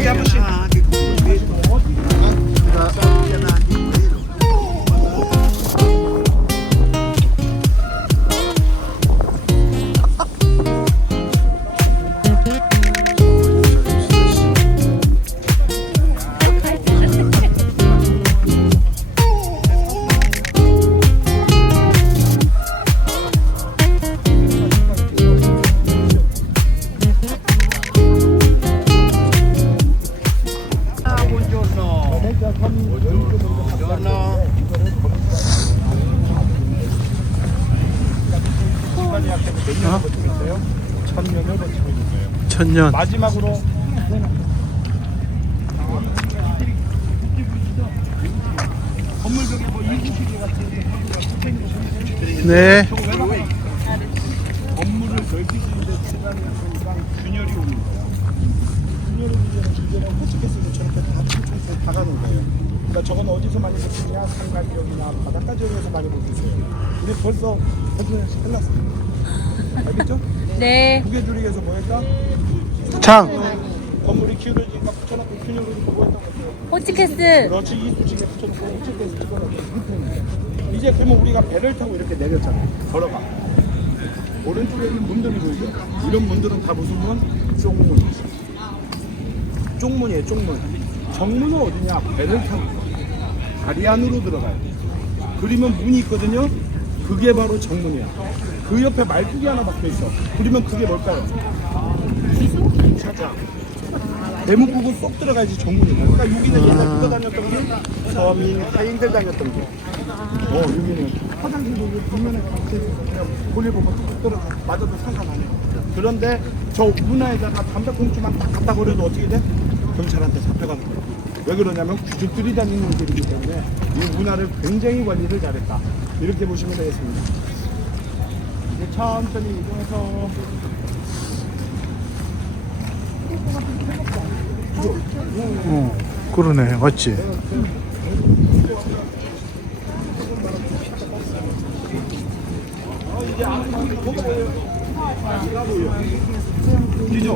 마지막에 한 번씩. 천년을 버티고 있는 거예요. 천년. 마지막으로 건물벽에 뭐 이구시계 같은 게 네. 건물을 넓히시는데 시간이 보니까 균열이 오는 거야. 균열이 오는 이제는 호치케스도 저렇게 다 촘촘히 박아놓은 거예요. 그러니까 저건 어디서 많이 볼 수 있냐? 산간지역이나 바닷가 지역에서 많이 볼 수 있어요. 근데 벌써 버튼을 끝났습니다. 알겠죠? 네. 무게줄이에서 뭐 했다? 창. 건물이 기울어지니까 붙여놓고 균열을 뭐 했던 거죠? 호치케스. 그렇지, 이 수직에 붙여놓고 호치케스 찍어놓고 이제 그러면 우리가 배를 타고 이렇게 내렸잖아요. 걸어가. 오른쪽에 있는 문들이 보이죠? 이런 문들은 다 무슨 문? 쪽문. 쪽문이에요, 쪽문. 정문은 어디냐? 배를 타고 다리 안으로 들어가요. 그러면 문이 있거든요. 그게 바로 정문이야. 그 옆에 말뚝이 하나 박혀 있어. 그러면 그게 뭘까요? 차장. 대문 부분 쏙 들어가야지 정문이야. 그러니까 여기는 옛날 누가 다녔던 길? 서민, 하인들 다녔던 길. 여기는 화장실도 여기 뒷면에 박혀 있어서 그냥 볼일 보면 쏙 들어가. 맞아도 상관 안 해. 그런데 저 문화에다가 담배꽁초만 딱 갖다 버려도 어떻게 돼? 경찰한테 잡혀가는 거야. 왜 그러냐면 귀족들이 다니는 길이기 때문에 이 문화를 굉장히 관리를 잘했다. 이렇게 보시면 되겠습니다. 이제 천천히 이동해서 그러네. 맞지? 이제 뭐가 보여요? 그죠?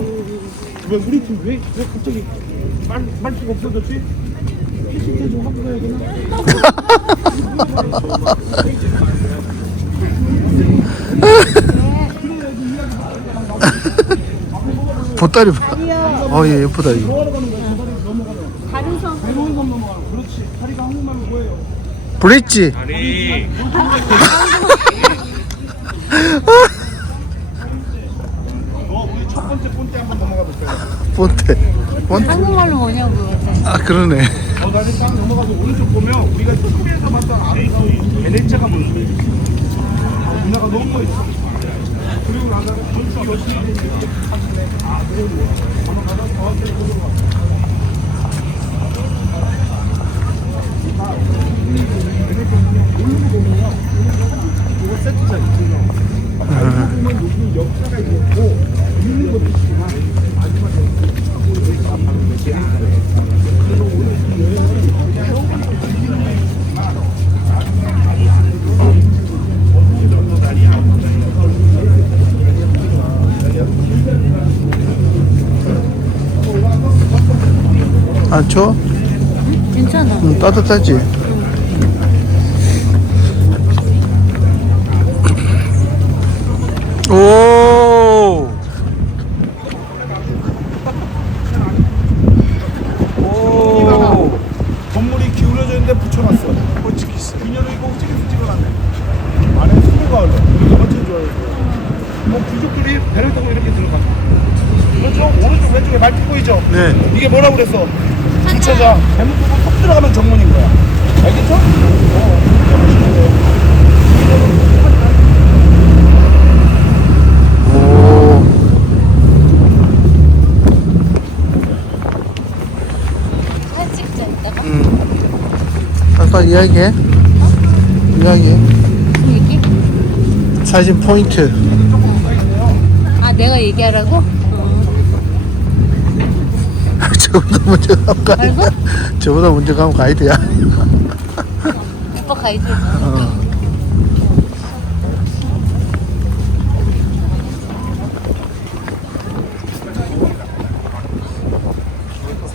왜 우리 팀 왜 갑자기 말수가 없어졌지? 회식해 좀 하고 가야 되나? 보따리 봐. 예, 예쁘다, 이거. 뭐하러 가는 거야? 저 다리 넘어가면 가른섬. 배로운 섬 넘어가는 그렇지. 다리가 한국말로 뭐예요? 브릿지. 우리 첫 번째 본때 한번 넘어가 볼까요? 본테. 본테. 한국말로 뭐냐고. 아, 그러네. 다리 딱 넘어가서 오른쪽 보면 우리가 TV에서 봤던 베네치아가 보여요. 문화가 너무 멋있어. 그리고 나서 전투 열심히 이렇게 하시네. 넘어가서 저한테 보는 이거 세트잖아요. 알고 보면 여기 역사가 있고 있는 것도 있지만 마지막에 그래서 오늘 이 여행은 안 추워? 괜찮아. 따뜻하지? 오! 오! 건물이 기울어져 있는데 붙여놨어. 호치키스. 균열이고 호치키스 찍어놨네. 안에 수고가 흘러. 멋진 줄 알고. 뭐 귀족들이 배를 타고 이렇게 들어가. 그렇죠? 오른쪽 왼쪽에 말뚝 보이죠? 네. 이게 뭐라고 그랬어? 주차장. 대문 보고 쏙 들어가면 정문인 거야. 알겠죠? 사진 찍자, 이따가. 아까 이야기해? 이야기해. 얘기? 사진 포인트. 아, 내가 얘기하라고? 저보다 먼저 가면 가이드. 알고? 저보다 먼저 가면 가이드야. 오빠 가이드.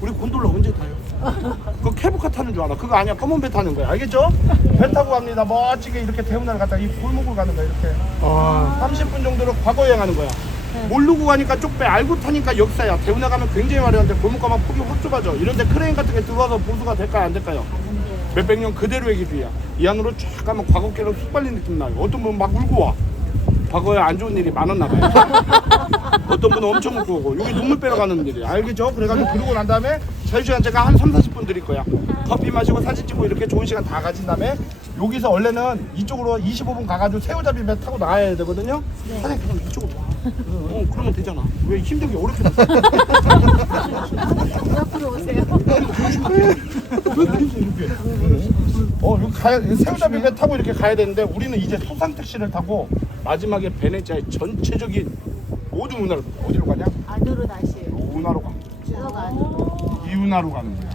우리 곤돌라 언제 타요? 그거 케이블카 타는 줄 알아. 그거 아니야. 검은 배 타는 거야. 알겠죠? 배 타고 갑니다. 멋지게 이렇게 대운하를 갔다 이 골목을 가는 거야. 이렇게 아, 30분 정도로 과거 여행하는 거야. 모르고 가니까 쪽배, 알고 타니까 역사야. 대운하 가면 굉장히 화려한데 골목 가면 폭이 확 좁아져. 이런데 크레인 같은 게 들어와서 보수가 될까요? 안 될까요? 몇백 년 그대로의 길이야. 이 안으로 쫙 가면 과거계로 쑥 빨린 느낌 나요. 어떤 분은 막 울고 와. 과거에 안 좋은 일이 많았나 봐요. 어떤 분은 엄청 웃고 오고. 여기 눈물 빼러 가는 일이야. 알겠죠? 그래가지고 그러고 난 다음에 자유시간 제가 한 3, 40분 드릴 거야. 커피 마시고 사진 찍고 이렇게 좋은 시간 다 가진 다음에 여기서 원래는 이쪽으로 25분 가가지고 새우잡이 배 타고 나와야 되거든요. 사장님 그럼 이쪽으로 와. 그러면 되잖아. 왜 힘들게 어렵게 났어? 앞으로 오세요. 왜 그러세요 이렇게? 여기 가야 새우잡이 배 타고 이렇게 가야 되는데 우리는 이제 소상 택시를 타고 마지막에 베네치아의 전체적인 모든 운하로 어디로 가냐? 안으로 다시. 운하로 가. 들어가 안으로. 이운하로 가는 거야.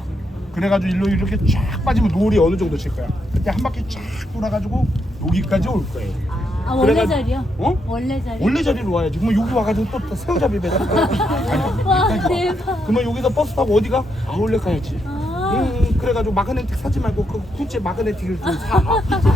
그래가지고 일로 이렇게 쫙 빠지면 노을이 어느 정도 칠 거야. 그때 한 바퀴 쫙 돌아가지고 여기까지 올 거예요. 아 원래 그래가- 자리요? 어? 원래 자리? 원래 자리로 와야지. 그러면 여기 와가지고 또 새우잡이 배가 와 대박. 그러면 여기서 버스 타고 어디가? 아울렛 가야지. 아, 그래가지고 마그네틱 사지 말고 그 구찌 마그네틱을 좀 사.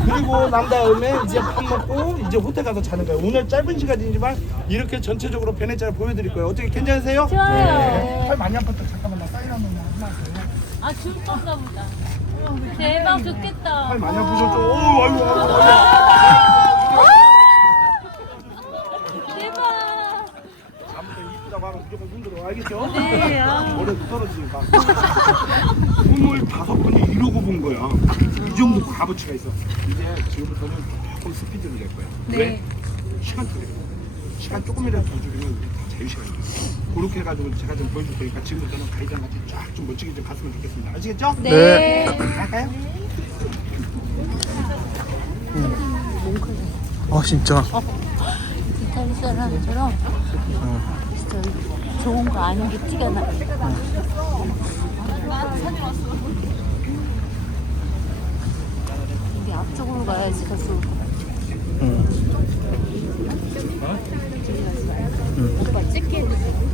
그리고 난 다음에 이제 밥 먹고 이제 호텔 가서 자는 거예요. 오늘 짧은 시간이지만 이렇게 전체적으로 베네치아를 보여드릴 거예요. 어떻게 괜찮으세요? 좋아요. 팔 많이 아팠다. 잠깐만 나 사인 한 번만 하나 더. 아 줄 건가 보다. 대박 좋겠다. 팔 많이 아프셨죠? 오, 아이고. 대박. 아무튼 이쁘다고 하면 무조건 흔들어. 알겠죠? 네. 아. 머리가 떨어지니까. 손을 5번이 이러고 본 거야. 이 정도 값어치가 있어. 이제 지금부터는 조금 스피드를 낼 거야. 네. 왜? 시간 줄여. 시간 조금이라도 더 줄이면 다 자유시간이야. 그렇게 해가지고 제가 좀 보여줄 테니까 지금부터는 가이드랑 같이 쫙 좀 멋지게 좀 갔으면 좋겠습니다. 아시겠죠? 네. 갈까요? 진짜. 이탈리 사람처럼 진짜 좋은 거 아는 게 티가 나. 여기 앞쪽으로 가야지 더 좋을 것 같아. 오빠 찍게 해주세요.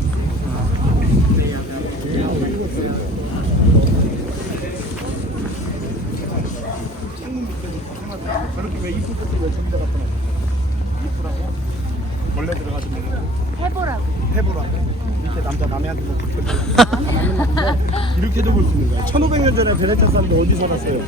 저렇게 왜 이쁠 것도 왜 전부 다 갖다 놔? 이쁘라고? 원래 들어가시면 해보라고. 해보라고. 이렇게 남자 남애한테 뭐 이렇게도 볼 수 있는 거야. 1500년 전에 베네치아 사람들 어디 살았어요?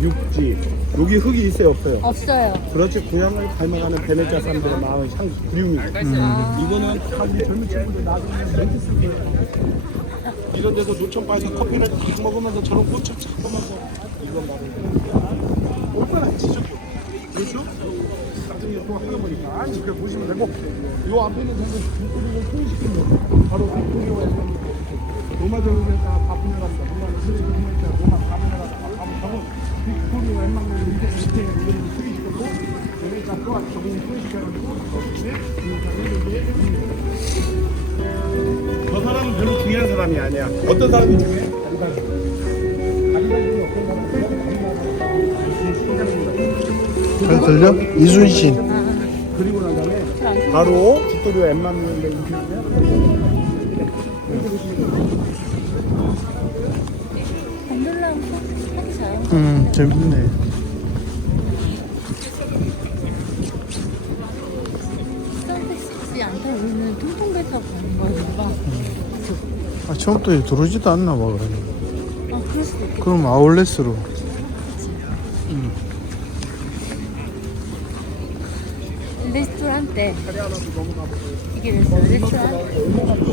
육지. 여기 흙이 있어요 없어요? 없어요. 그렇지. 고향을 닮아가는 베네치아 사람들의 마음의 그리움이. 이거는 다 우리 젊은 친구들 나중에 멘트 쓰기. 이런 데서 노천바에서 커피를 딱 먹으면서 저런 꽃을 잡으면서 이건 바로 오빠랑 지적도. 그렇죠? 나중에 또 하는 거니까 이렇게 보시면 되고 이 앞에 있는 전부 빅토리를 통일시키는 거 바로 빅토리와 로마적으로니까 바쁘냐랍니다. 로마 바쁘냐랍니다. 바쁘냐고 빅토리와 엠망을 이렇게 시스템에 이름을 통일시켰고 그러니까 그와 적응을 통일시켜가지고 저 사람은 별로 중요한 사람이 아니야. 어떤 사람이 중요해? 잘 들려? 이순신. 그리고 난 다음에 바로 빅토리와 엠망을 인터뷰해요. 건들라고 하기 잘. 재밌네. 선택시지 않다. 우리는 통통배 타고 가는 거야. 처음부터 들어오지도 않나 봐, 그래. 그럴 수도 있겠다. 그럼 아울렛으로. 레스토랑때 이게 레스토랑?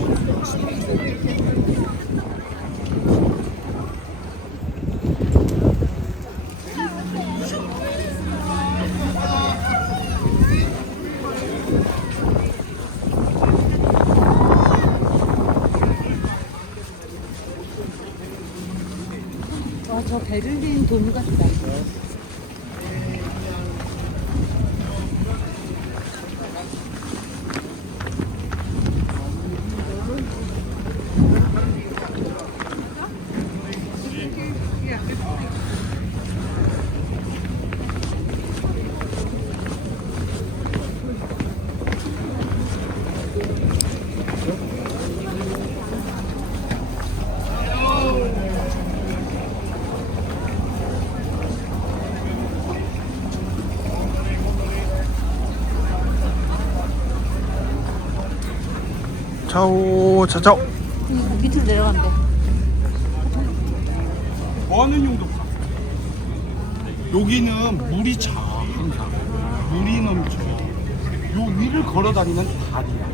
저 베를린 돔 같다. 차오 차차오. 밑으로 내려간대. 뭐 하는 용도가? 여기는 물이 차 항상. 물이 넘쳐. 요 위를 걸어 다니는 다리야.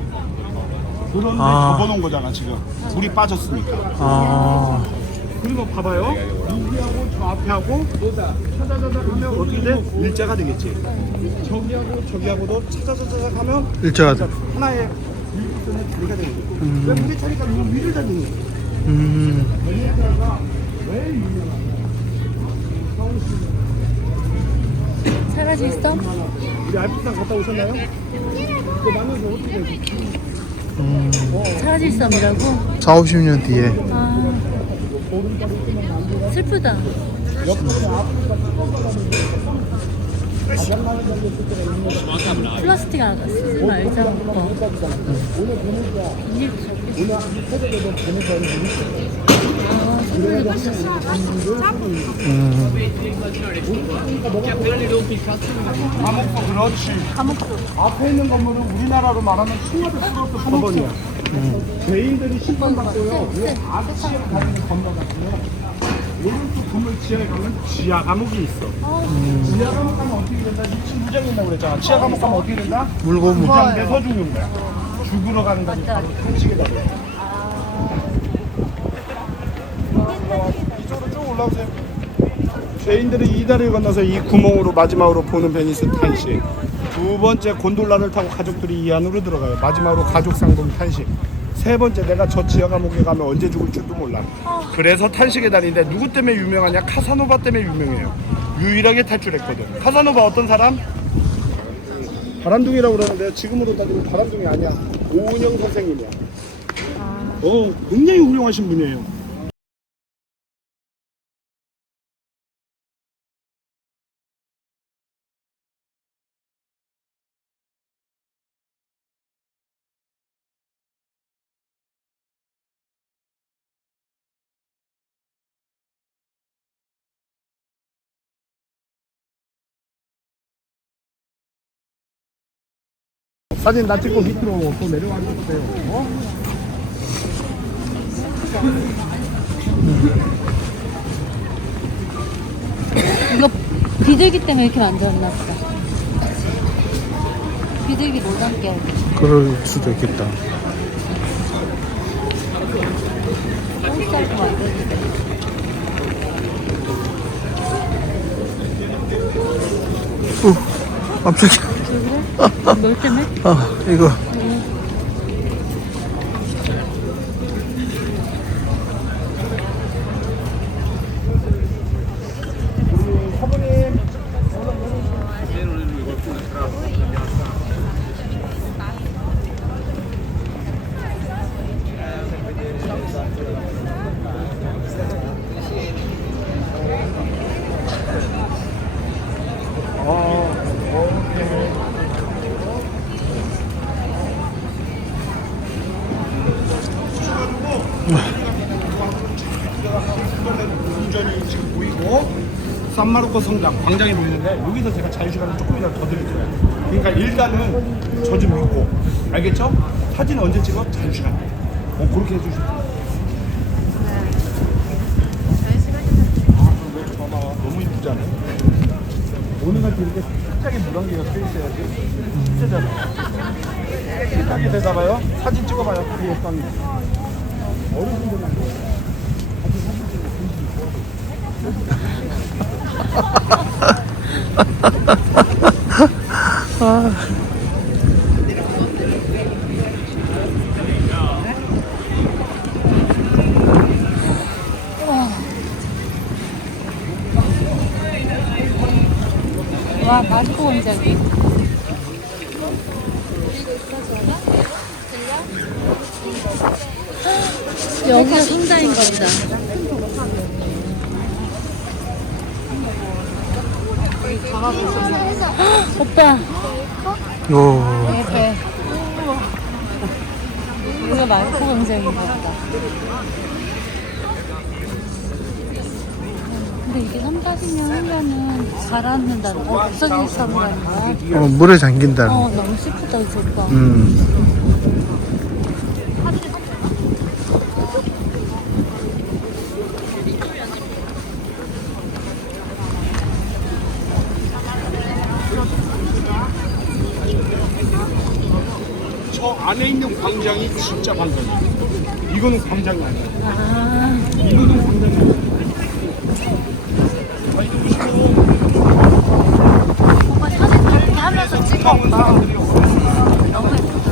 그런데 접어놓은 거잖아 지금. 물이 빠졌으니까. 아, 그리고 봐봐요. 여기하고 저 앞에하고 차자자자 하면 어떻게 돼? 일자가 되겠지. 저기하고 저기하고도 차자자자 하면 일자가 돼. 하나의 일자는 다리가 되는 거야. 왜 물이 차니까 요 위를 다니는 거야. 여기가 왜 유명한 사라질 있어? 우리 알프스탄 갔다 오셨나요? 그 만나서 어떻게 해요? 사라질 섬이라고? 4, 50년 뒤에. 아, 슬프다. 플라스틱 안 쓰지 말자. 감옥도 그렇지. 감옥도. 앞에 있는 건물은 우리나라로 말하면 칭화대 플러스 법원이야. 죄인들이 심판받고요. 요 앞치에 가는 건물 같고요. 오른쪽 건물 지하에 가면 지하 감옥이 있어. 지하 감옥 가면 어떻게 된다? 2층 무장이라고 그랬잖아. 지하 감옥 가면 어떻게 된다? 물고문. 무장대 서중용 거야. 죽으러 가는 거니 바로 탄식이다. 이쪽으로 쭉 올라오세요. 죄인들이 이 다리를 건너서 이 구멍으로 마지막으로 보는 베니스 탄식. 두 번째 곤돌라를 타고 가족들이 이 안으로 들어가요. 마지막으로 가족 상봉 탄식. 세 번째 내가 저 지하 감옥에 가면 언제 죽을 줄도 몰라. 그래서 탄식의 달인데 누구 때문에 유명하냐? 카사노바 때문에 유명해요. 유일하게 탈출했거든. 카사노바 어떤 사람? 바람둥이라고 그러는데 지금으로 따지면 바람둥이 아니야. 오은영 선생님이야. 굉장히 훌륭하신 분이에요. 사진 나 찍고 밑으로 또 내려가 주세요. 이거 비둘기 때문에 이렇게 만들었나 보다. 비둘기 못 앉게 하고. 그럴 수도 있겠다. 똥싸고 만들었는데. 깜짝이야. 그래? 뭘 때문에? 아, 이거. 사부님. 운전이 지금 보이고 산마르코 성당 광장이 보이는데 여기서 제가 자유시간을 조금이라도 더 드릴게요. 그러니까 일단은 저 좀 믿고 알겠죠? 사진 언제 찍어? 자유시간 때. 그렇게 해주시면 봐봐 너무 이쁘잖아. 오늘 같이 이렇게 살짝의 물안개가 껴있어야지 진짜잖아. 식탁에 대다봐요. 사진 찍어봐요. 그 옆방에 어르신들만 와, 마르코 원장이. 여기가 성당인가 보다. 오빠. 요. 배. 여기가 마르코 광장인가 보다. 근데 이게 3, 4년 하면은 가라앉는다는 거, 없어질 섬이라는 거야. 물에 잠긴다는. 너무 슬프다, 그치, 오빠. 광장이 진짜 광장이야. 이거는 광장이 아니야. 아, 이거는 광장이 아니야. 이거 보시고 오빠 사진 이렇게 하면서 찍어. 한번 사람들이 너무 예쁘다.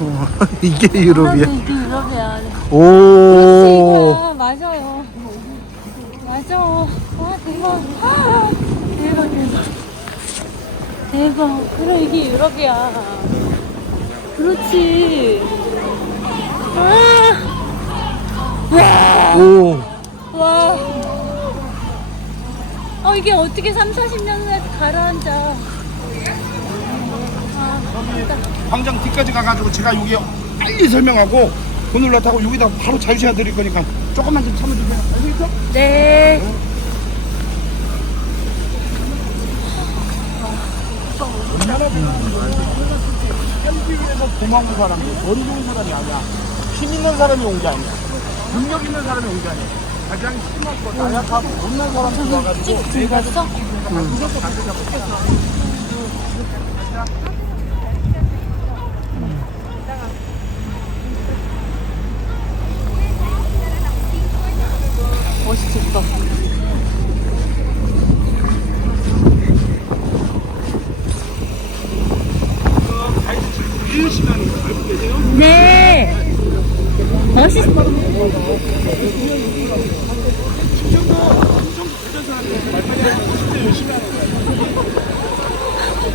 와, 이게 유럽이야. 이게 유럽이야. 이게 유럽이야. 오. 그렇지, 맞아요. 맞아. 와, 대박. 대박, 대박. 대박. 그래, 이게 유럽이야. 그렇지. 와. 오. 와. 이게 어떻게 30-40년 후에 가라앉아. 광장 뒤까지 가가지고 제가 여기 빨리 설명하고 오늘 올라타고 여기다 바로 자유시간 드릴 거니까 조금만 좀 참아주세요. 알겠죠? 네. 살기 위해서 도망온 사람이 머리 좋은 사람이 아니야. 힘 있는 사람이 온 게 아니야. 능력 있는 사람이 온 게 아니야. 가장 심하고 나약하고 못난 사람이 와가지고 들어갔어? 멋있겠다. 네. 멋있어.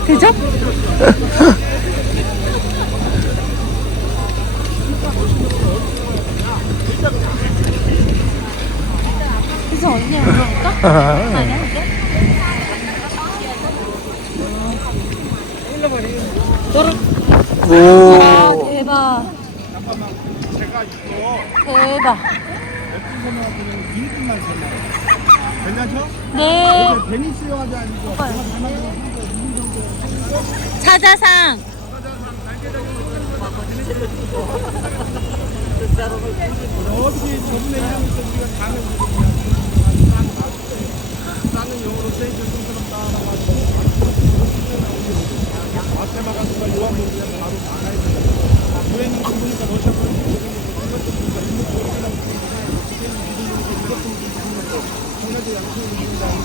그죠? 그래서 언니 물어볼까? 아니야, 이게? 와, 오. 대박. 제가 이거 대박. 몇분 설명하고는 1분만 설명해요. 괜찮죠? 네. 오늘 베니스 영화제 아니고 제가 잘 만들어서 사자상. 어떻게 저분의 이름에서 우리가 다는 나는 영어로 세이저 성스럽다라고 하죠. 앞에 막았으면 요한복음 바로 나가야 돼. 유행이 보니까 러시아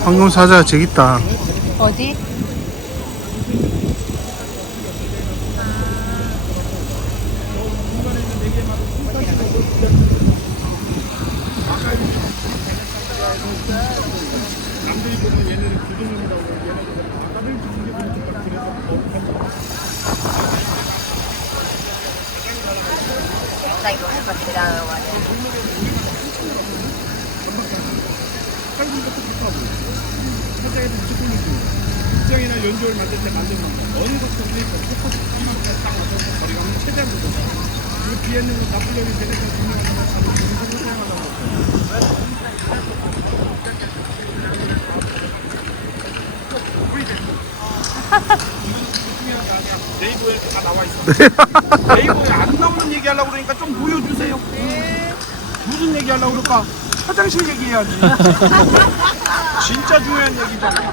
황금 사자 저기 있다. 어디? 남들이 보면 얘네는 구동문이라고 얘네들 아까들 두개 보니까 그래서 살짝에도 무조건 입장이나 연주를 만들 때 만든 겁니다. 어느 것도 있고 포커스 이만큼 딱 맞춰서 거리가 최대한 좁아서 그 뒤에 있는 나폴레옹이 베네치아 유명한 사람이 사진 사용하려고 네이버에 다 나와 있어. 네이버에 안 나오는 얘기 하려고 그러니까 좀 보여주세요. 무슨 얘기 하려고 그럴까? 화장실 얘기해야지. 진짜 중요한 얘기잖아.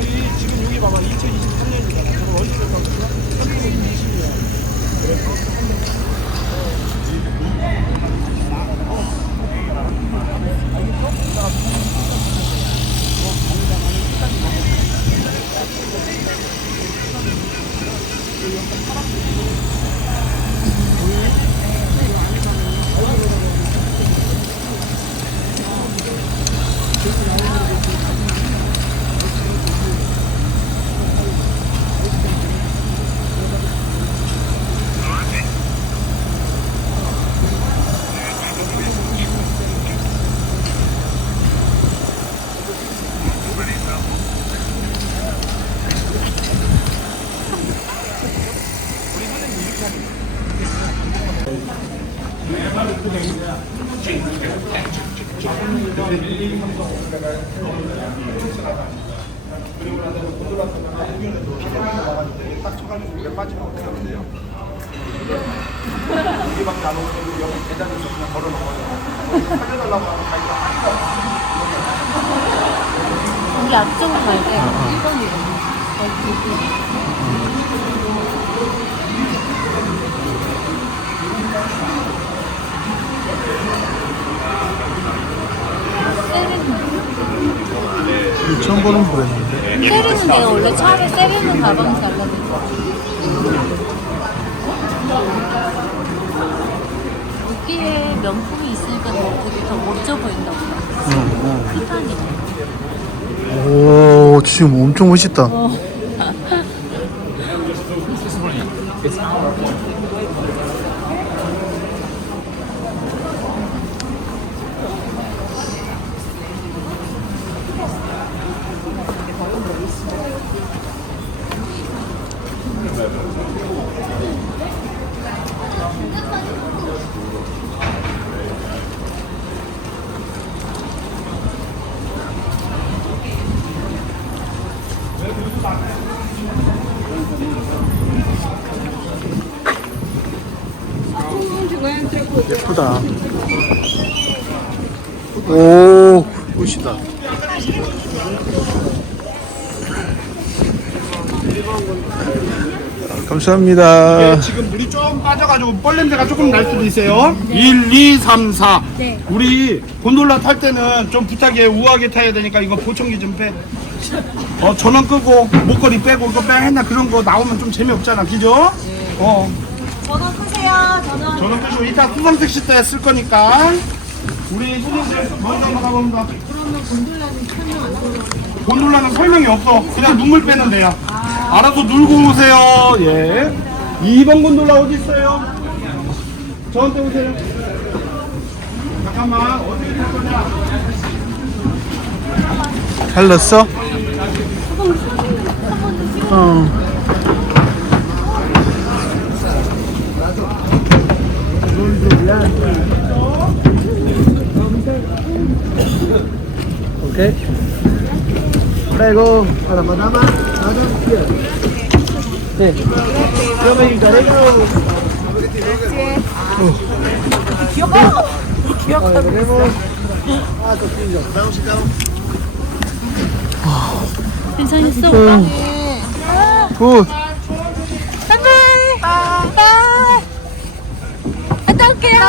우리 지금 여기 봐봐. 2023년이잖아. 저거 어디 갔다 2020년. 딱 쳐가지고 물에 빠지면 어떻게 하면 돼요? 여기밖에 안 오고 여기 계단에서 그냥 걸어놓아요. 살려달라고 하면 자기가 우리 앞쪽으로 가야 돼. 1번이요. 처음 보는 브랜드인데. 세리는 내가 원래 처음에 세리는 가방 잘라냈어. 여기에 명품이 있으니까 되게 더 멋져 보인다고. 티파니. 오, 지금 엄청 멋있다. 예쁘다. 오, 굿이다. 감사합니다. 네, 지금 물이 좀 빠져가지고 뻘 냄새가 조금 날 수도 있어요. 1, 2, 3, 4. 네. 우리 곤돌라 탈 때는 좀 부탁해. 우아하게 타야 되니까 이거 보청기 좀 빼. 전원 끄고 목걸이 빼고 이거 빼 했나 그런 거 나오면 좀 재미없잖아. 그죠? 전원 끄세요. 전원 끄시고 이따 수상택 시때 쓸 거니까. 우리 손님들 먼저 한번 가봅니다. 그러면 곤돌라는 설명 안 하고? 곤돌라는 설명이 없어. 그냥 눈물 빼면 돼요. 알아서 눌고 오세요. 예. 2번 곤돌라 어디 있어요? 저한테 오세요. 잠깐만. 어떻게 될 거냐? 달랐어? 어. Ok. Prego, para Madama, Madam here. Sí. Yo me encargo. Tenemos toquillo. 괜찮았어, 오빠? 굿. 바이바이. 바이바이. 갔다 올게요.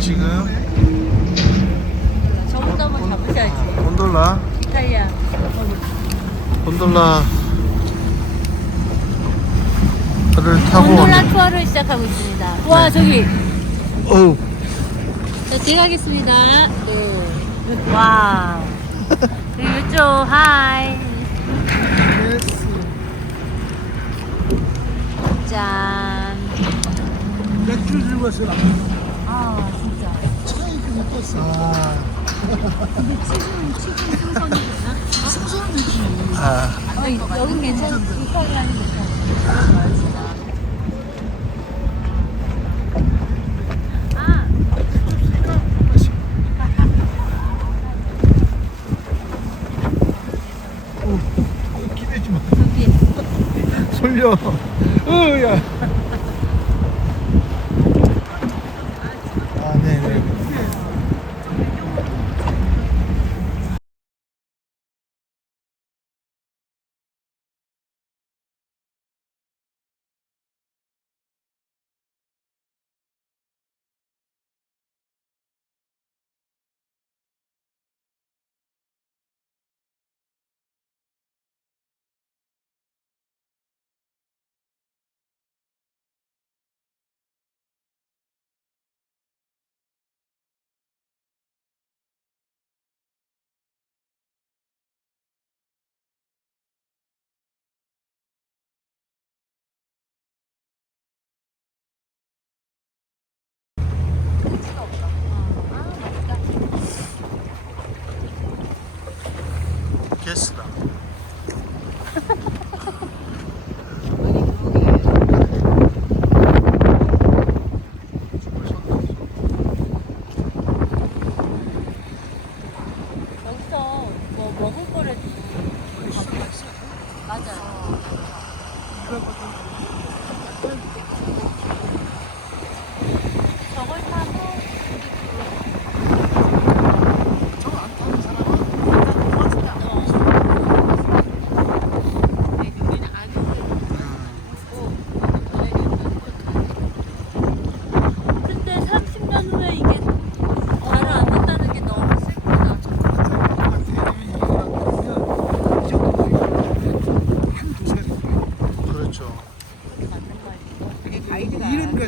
지금 저것도 한번 잡으셔야지. 곤돌라 이탈리아. 곤돌라를 타고 곤돌라 왔는데 투어를 시작하고 있습니다. 와, 저기. 어우, 자, 제가 하겠습니다. 네. 와우. 그리고 이쪽, 하이. 짠. 맥주 들고 왔어요. 아, 진짜. 여긴 괜찮아. 이탈리아는 괜찮아. 기대지 마. 여기. 솔려. 야.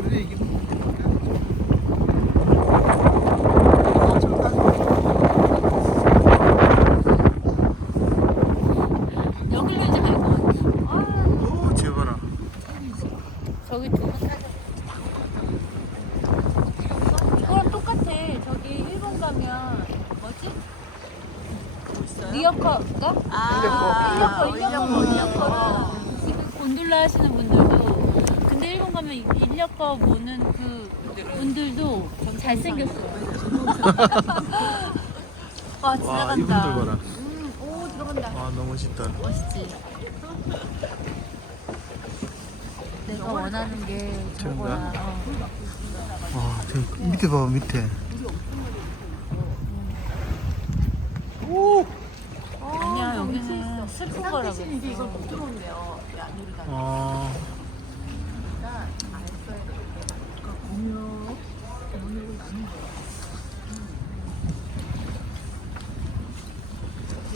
애들이 이기는 여기로 이제 갈 것 같아. 아, 오, 쟤 봐라. 저기 두고 타자. 이거랑 똑같아. 저기 일본 가면 뭐지? 리어커인가? 리어커는 지금 곤돌라 하시는 분들도 근데 일본 가면 인력거 모는 그 분들도 좀 잘생겼어요. 와 와, 지나간다. 이분들 봐라. 오 들어간다. 와, 너무 멋있다. 멋있지. 내가 원하는 게 저거야. 와, 저 밑에 봐봐, 밑에. 아니야 여기는 슬픈 거라고. 어,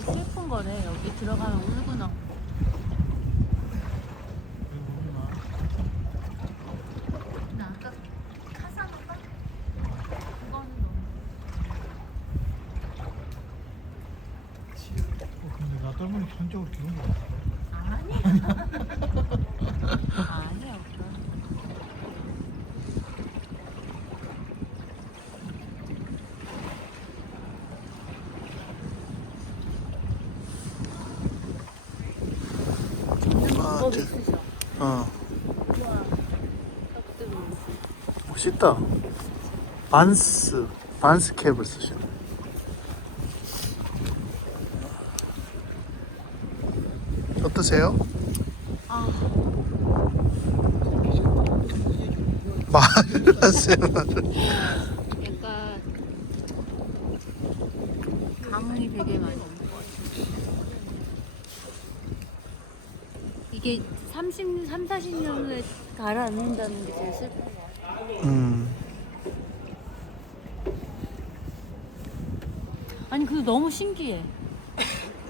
슬픈 거래. 여기 들어가면 울구나. 나 아까 카사노가? 그거는 근데 나 떨머니 전적으로 기분 좋아. 아니야. 아, 어. 멋있다. 반스 캡을 쓰시네. 어떠세요? 아, 말을 하세요, 말을. 약간 감흥이 되게 많이 오는 것 같아. 이게 3, 40년 후에 가라앉는다는 게 제일 슬픈 거 같아. 아니 그거 너무 신기해.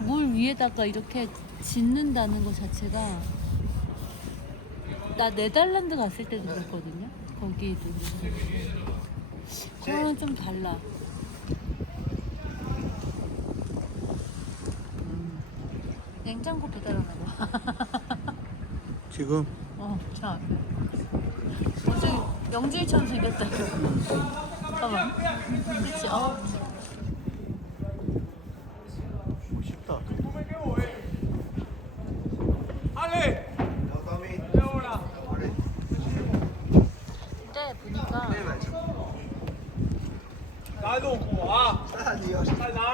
물 위에다가 이렇게 짓는다는 것 자체가 나 네덜란드 갔을 때도 그랬거든요. 거기도 그거는 좀 달라. 냉장고 배달하나 봐. 지금 저 앞에. 갑자기 영주일처럼 생겼다. 잠깐만. 그치? 멋있다. 근데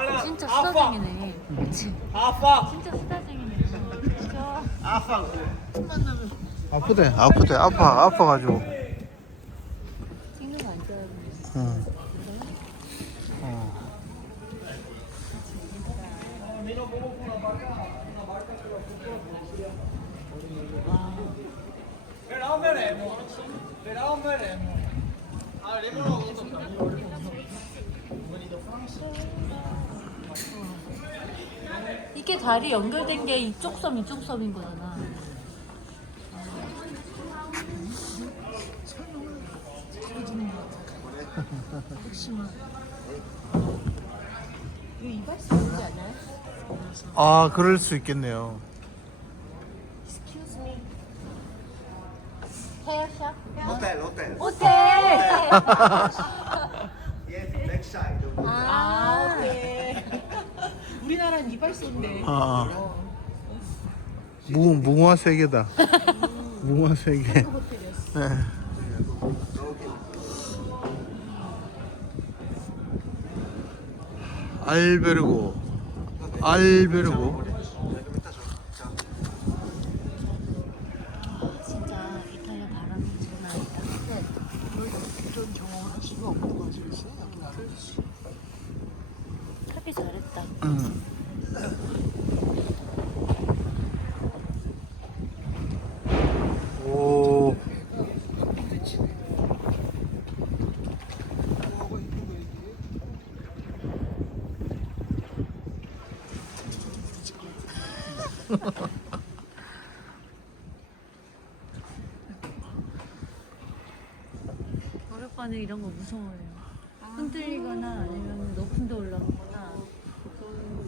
보니까 진짜 수다쟁이네. 그치? 진짜 수다쟁이네. 저 아프대. 아파가지고. 찍는 거 안 좋아하는데. 응. 이게 다리 연결된 게 이쪽 섬인 거잖아. 이거 이발소 오지 않아요? 아, 그럴 수 있겠네요. Excuse me. 헤어샵? 호텔. 호텔! Yes, back side. 아, 오케이. 우리나라는 이발소인데. 무궁화 세계다. 무궁화 세계. 네. 알베르고. 진짜 이탈리아 바람이 장난 아니다. 이런 경험을 할 수가 없는 거지. 합의 잘했다. 오. 아빠는 이런 거 무서워해요. 흔들리거나 아니면 높은 데 올라가거나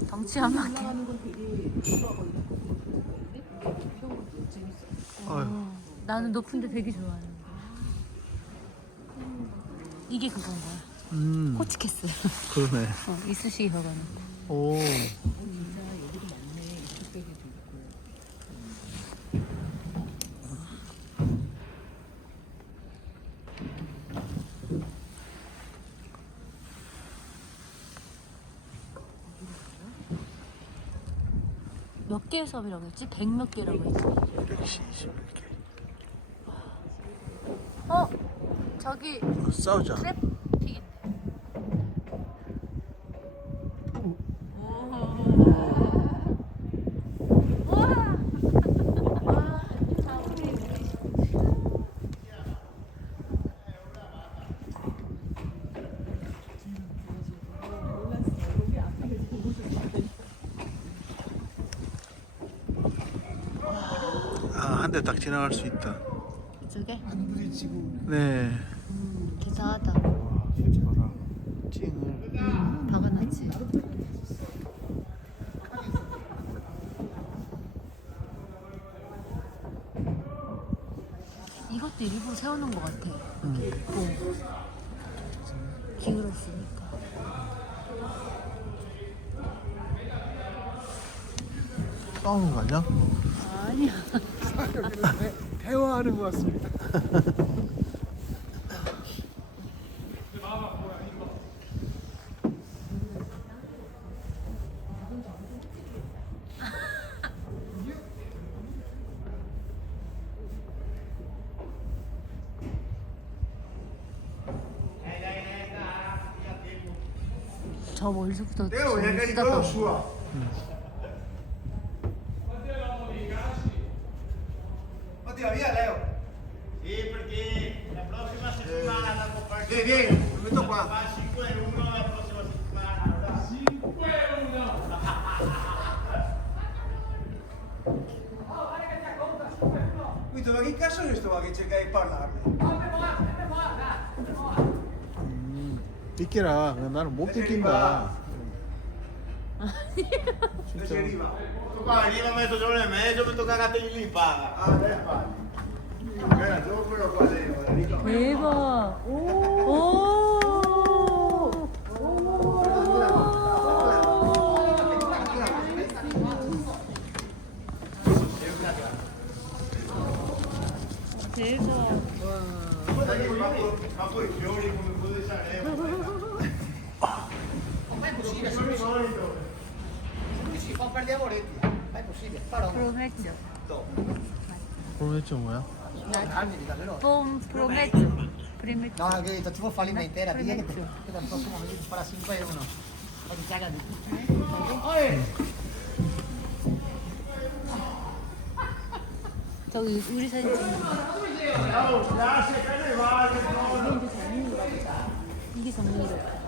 덩치 한 바퀴. 어휴. 나는 높은 데 되게 좋아하는 거야. 이게 그건 거야. 호치케스. 그러네. 이쑤시개 박아놓은 거. 오. 몇 개의 섬이라고 했지? 100몇 개라고 했지? 121개. 저기 싸우자. 트래픽인데. 우와! 한 대 딱 지나갈 수 있다. 이쪽에? 안 부딪히고. 네. 기사하다. 와, 진짜 봐라. 찡을. 박아놨지. 이것도 일부러 세워놓은 것 같아. 기울었으니까. 싸우는 거 아니야? 아니야. 대화하는 것 같습니다. 저 멀리서부터 내가 왜 저기 이거 쓰다가 좋아? Oddio, via Leo. Sì, perché la prossima settimana la Coppa al Vieni, mi metto qua. fa 5-1 la prossima settimana. 5-1. Guido, ma che cazzo ne sto qua che cerca di parlarmi? 삐끼라. 나는 못 삐낀다. Dove si arriva? Qua arriva mezzogiorno e mezzo, mi tocca cagare lì paga. Ah, dai, paghi. Era dopo quello qua dentro, ricordo. 대박. 오. 대박. Ma poi i fiori come cosa sarebbero? Ma è possibile, se si fa per gli lavoretti, ma è possibile, però 프로메죠. 그럼 뭐야? calmi di davvero. 봄 프로메죠. 프로메죠. No, che ti può fare l'intera, via che Prometto. dal prossimo anno ti farà 5 1. Ma ti caga di 저기 우리 사진 찍는 거. 이게 정리로.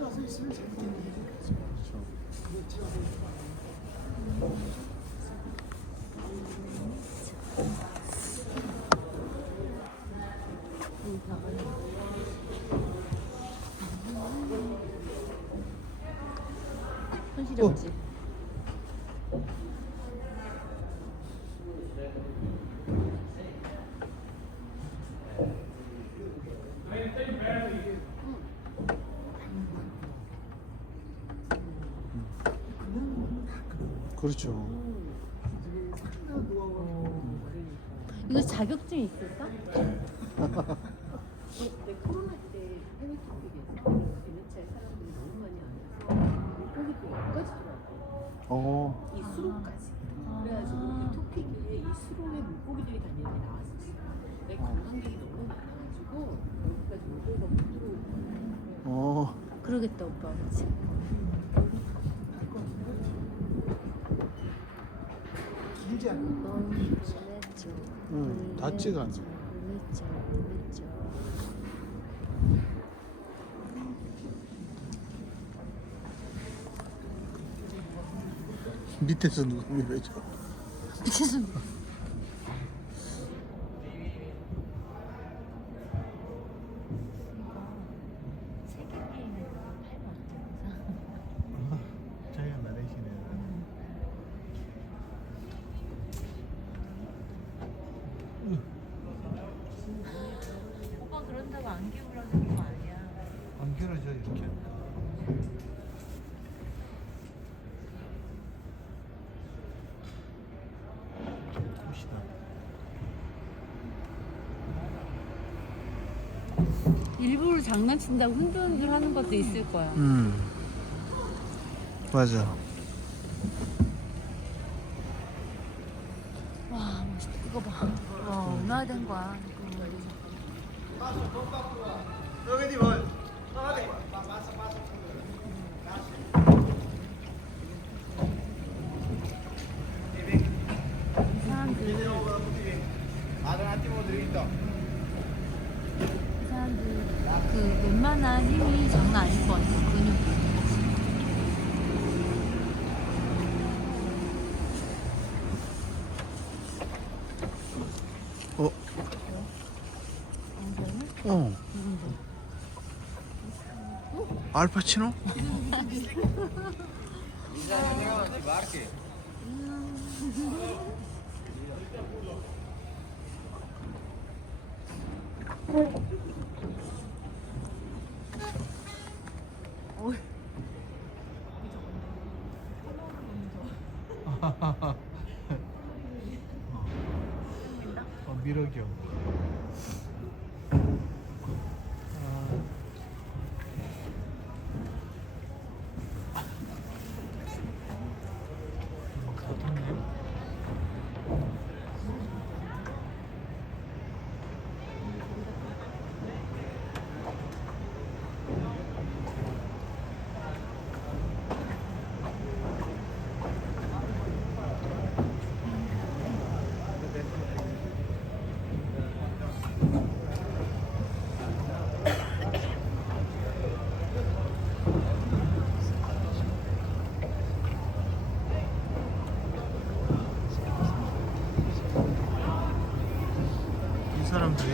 와서 있으면 재밌겠네. 손실이 없지. 그렇죠. 이거 자격증 있을까? 근데 코로나 때 해외 토픽에서 베네치아에 사람들이 너무 많이 안 와서 물고기도 여기까지 들어왔고 이 수로까지 그래가지고 그 토픽에 이 수로에 물고기들이 다니는 게 나왔었어요. 근데 관광객이 너무 많아가지고 여기까지 물고기가 못 들어오고 그러겠다 오빠 그치? 응, 닿지가 않아. 밑에서 누가 밀어줘. 자기가 나대시네. 오빠 그런다고 안 기울어지는 거 아니야. 안 길어져 이렇게. 굿이다. 일부러 장난친다고 흔들흔들 하는 것도 있을 거야. 맞아. 와 멋있다. 이거 봐. 와 얼마나 된 거야. 이거 머리. 이 사람들 그 웬만한 힘이 장난 아닐 것 같아. 근육이. 어? 어. 알파치노? 미러기요. 이 사람들이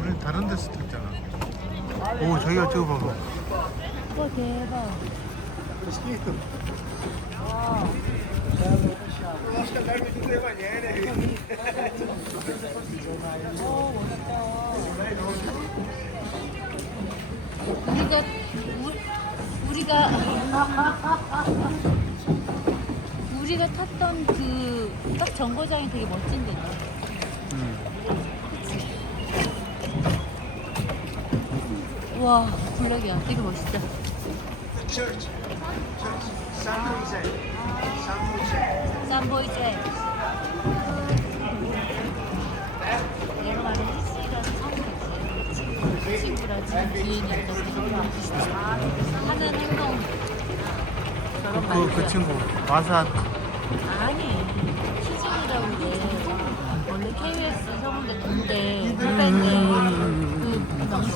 우리 다른 데서 찍잖아. 오, 자기가 찍어봐봐. 와 대박. 우리가 탔던 그 딱 정거장이 되게 멋진 데다. 와 블랙이야. 되게 멋있다. 산보이제. 내가 말한 헬스라는 친구랑 지금 뒤에 있는 하는 행동. 그 친구 마산. 아니 시즌이라고 게 원래 KBS 성우인데 군대 후배인데 그 명식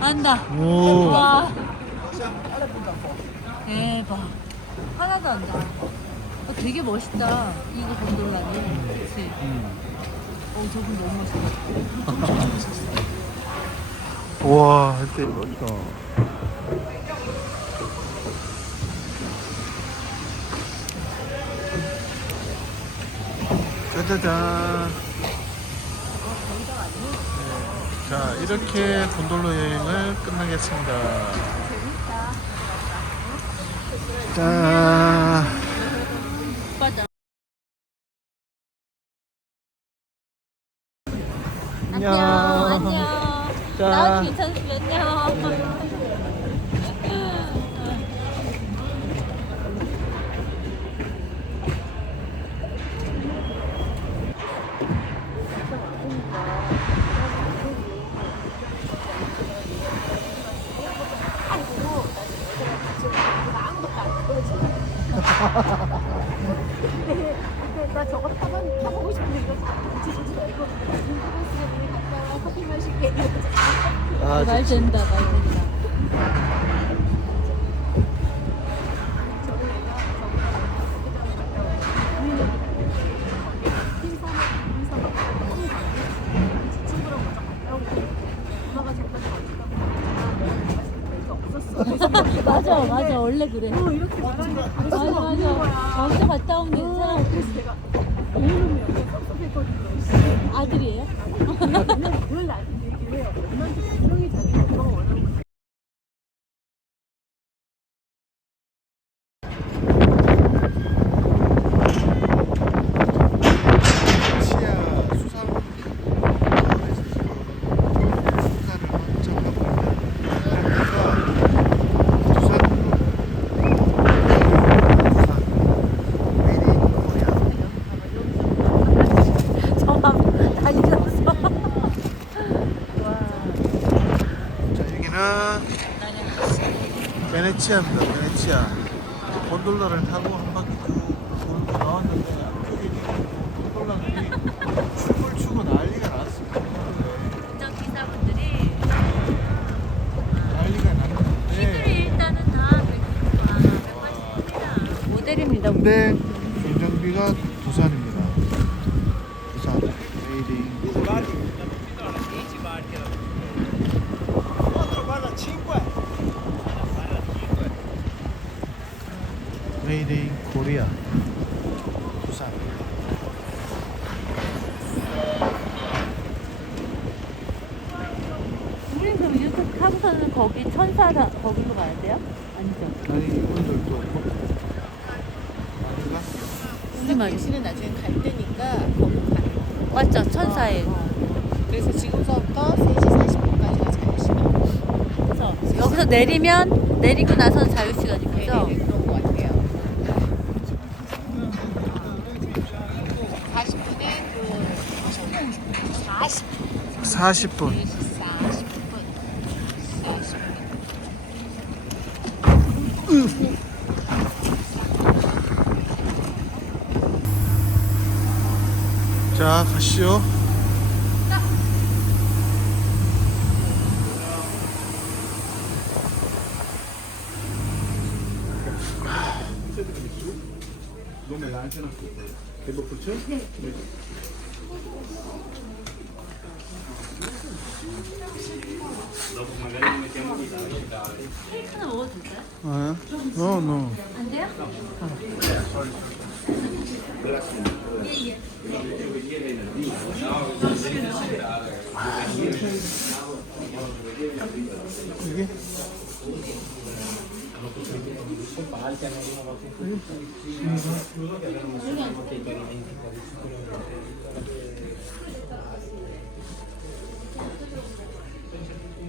안다 오. 와 대박 하나도 안다. 되게 멋있다 이거 곤돌라는. 그치? 저분 너무 멋있다. 와, 진짜 멋있다. 짜자잔. 자, 이렇게 곤돌로 여행을 끝나겠습니다. 짠. 맞아. 안녕. 안녕. 자. 나도 괜찮으면요. 나 저거 타보고 싶은데 이거 지지지 말고 인터넷에 갔다 와 커피 마실게. 아, 말 된다, 말 된다. 맞아, 맞아. 원래 그래. 이렇게 말하는 거 맞아, 맞아. 먼저 갔다 오면 괜찮아. 그래서 내가 이름이 약간 섭섭했거든요. 아들이에요? 늘 나한테 얘기를 해요. 엄마한테 분명히 자기가 그런 거 원하는 거. 치아 수산원에서 지금 수산을 확정하고 있는데 저만 다시 갔어. 자, 여기는 베네치아입니다. 베네치아. 곤돌라를 타고 한 바퀴 쭉 돌고 나왔는데 앞쪽에 있는 곤돌라들이 춤을 추고 난리가 났습니다. 운전기사분들이 난리가 났는데 일단은 다 180입니다. 모델입니다. 근데 운전비가 부산입니다. 부산 메이드 인 메이드 인 코리아 부산. 우리 그럼 유튜브 타고서는 거기 천사다 거기로 가야 돼요? 아니죠? 아니 이분들도 아닌가? 우리 말이 실은 나중에 갈 때니까 거기 가요. 맞죠? 천사에. 그래서 지금서부터 3시 40분까지가 자유시간. 그래서 여기서 내리고 나서는 자유시간인 거죠? 네, 그런 것 같아요. 40분에 40분. 40분. 자, 가시죠. Dove lancia una che boccuccio? 케이크는 먹어도 될까요? 아, no, no. 안 돼요? 이게?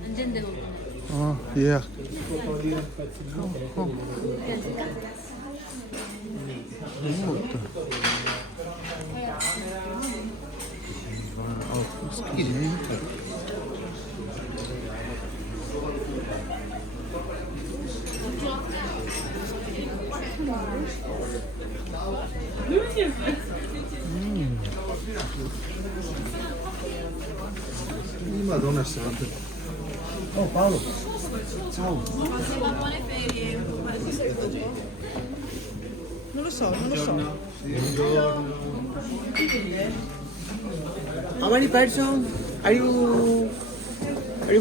안 된대 거기는. 예약. 너무 없다. 스키 너무 좋다. Madonna Santa. Oh Paolo. Ciao. Non lo so. How many person? Are you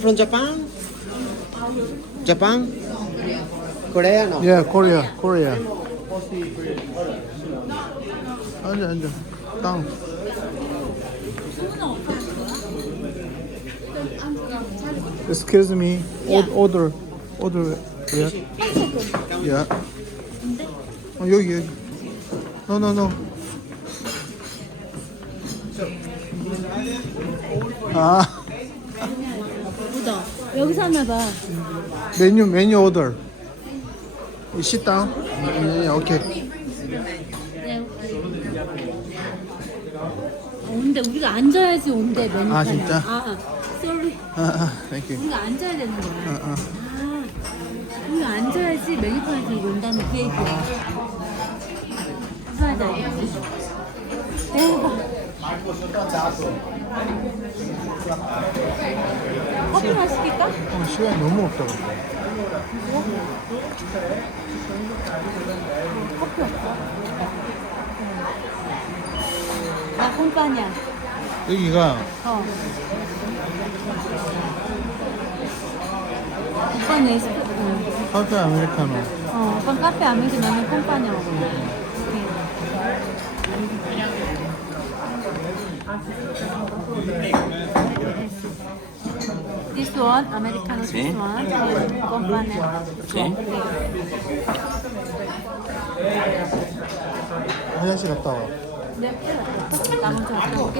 from Japan? Japan? Korea? No. Yeah, Korea, Korea. 앉아. 땅. Excuse me. Order. Yeah. Yeah. 여기. No. 아, 묻어. 여기서 하나 봐. 메뉴 오더. 식당. 네, 오케이. 네. 온대. 우리가 앉아야지 온대. 메뉴판에. 아, 진짜? sorry. 땡큐. 우리가 앉아야 되는 거야. 우리가 앉아야지 메뉴판에서 이거 온다는 그 얘기야. 얼마인지 알겠지? 대박. 커피만 시킬까? 시간이 너무 없다. 커피 없어. 나 콩파냐. 여기가 오빠는 에스프레소. 카페 아메리카노. 오빠는 카페 아메리카노, 나는 콩파냐 먹어. This one, americano, this one, 콩파냐. 화장실 갔다 와. 네. 나 먼저 갔다 올게.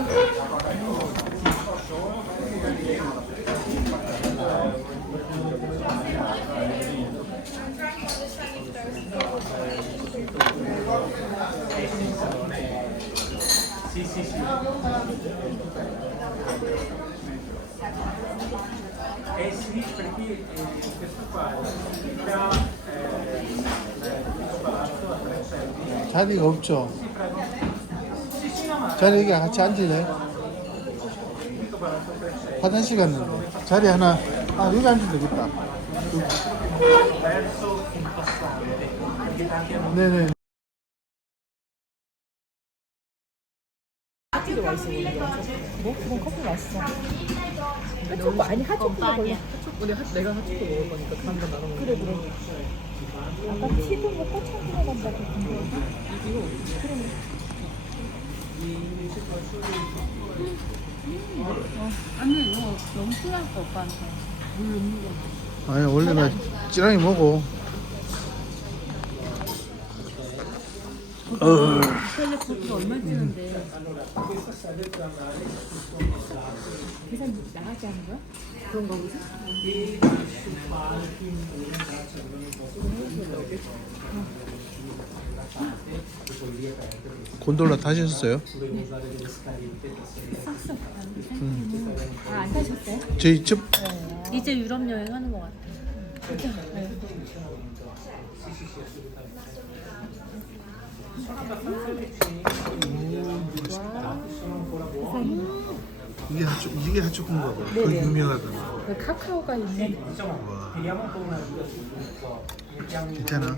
자리가 없죠. 자리 여기 같이 앉을래? 화장실 갔는데 자리 하나. 여기 앉으면 되겠다. 네네. 콩파냐. 아니 이거 너무 필요할 거 오빠한테. 아니 원래 나 찌랑이 먹어. 이탈리아 커피가 얼마 주는데? 계산 나가지 않은 거야? 그런가 보지? 곤돌라 타셨어요? 안 타셨어요? 저희 집 이제 유럽 여행 하는 것 같아. 이게 하초코인가 봐. 그 유명하다. 카카오가 있는 괜찮아.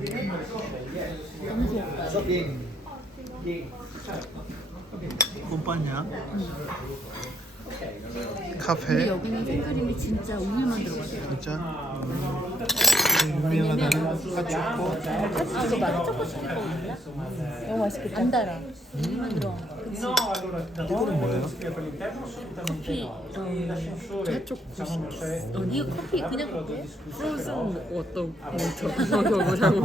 꼼빠냐? 근데 카페? 여기는 생크림이 진짜 우유만 들어가요. 진짜? 유명하다는 하초코. 이거 막 초코 시킬 거 몰라? 너무 맛있겠다. 안 달아. 우유만 들어간 거. 그치? 이거는 뭐예요? 커피. 이거 커피 그냥 커피야? 프로즌 어떤 뭐 잘못